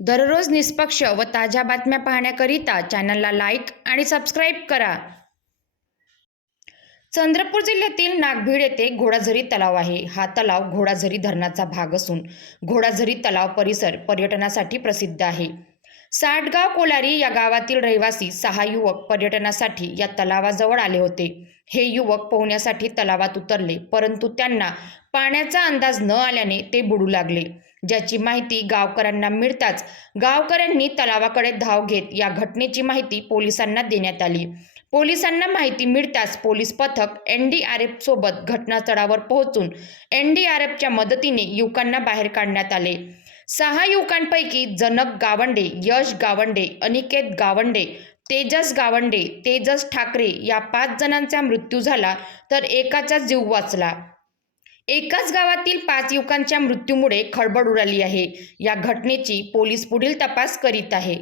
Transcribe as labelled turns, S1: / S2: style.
S1: दररोज निष्पक्ष व ताज्या बातम्या पाहण्याकरिता चॅनलला लाईक आणि सबस्क्राईब करा. चंद्रपूर जिल्ह्यातील नागभीड येथे घोडाझरी तलाव आहे. हा तलाव घोडाझरी धरणाचा भाग असून घोडाझरी तलाव परिसर पर्यटनासाठी प्रसिद्ध आहे. साठगाव कोलारी या गावातील रहिवासी सहा युवक पर्यटनासाठी या तलावाजवळ आले होते. हे युवक पोहण्यासाठी तलावात उतरले परंतु त्यांना पाण्याचा अंदाज न आल्याने ते बुडू लागले. ज्याची माहिती गावकऱ्यांना मिळताच गावकऱ्यांनी तलावाकडे धाव घेत या घटनेची माहिती पोलिसांना देण्यात आली. पोलिसांना माहिती मिळताच पोलीस पथक एन डी आर एफ सोबत घटनास्थळावर पोहोचून एन डी आर एफच्या मदतीने युवकांना बाहेर काढण्यात आले. सहा युवकांपैकी जनक गावंडे यश गावंडे अनिकेत गावंडे तेजस गावंडे तेजस ठाकरे या पाच जणांचा मृत्यू झाला तर एकाचा जीव वाचला. एकाच गावातील पाच युवकांच्या मृत्यूमुळे खळबळ उडाली आहे. या घटनेची पोलीस पुढील तपास करीत आहे.